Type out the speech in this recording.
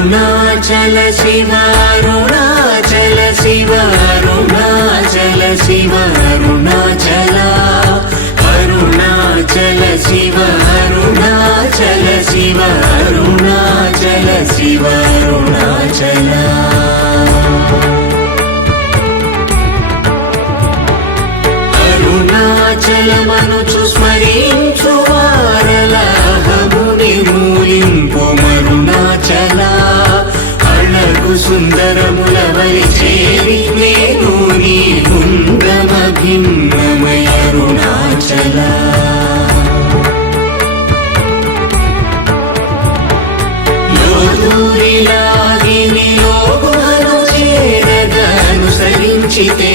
అరుణాచల శివ అరుణాచల శివ అరుణాచల శివ అరుణాచల అరుణాచల శివ అరుణాచల శివ అరుణాచల శివ అరుణాచల అరుణాచలమనుచు స్మరించు వారలహము నిర్మూలింపు మరుణాచల అళగు సుందరముల వలి చేరి నేను నీ గుండ్రమ భిన్నమయ అరుణాచల లోదూరిలాగి నియోగుహను చేరగ అనుసరించితే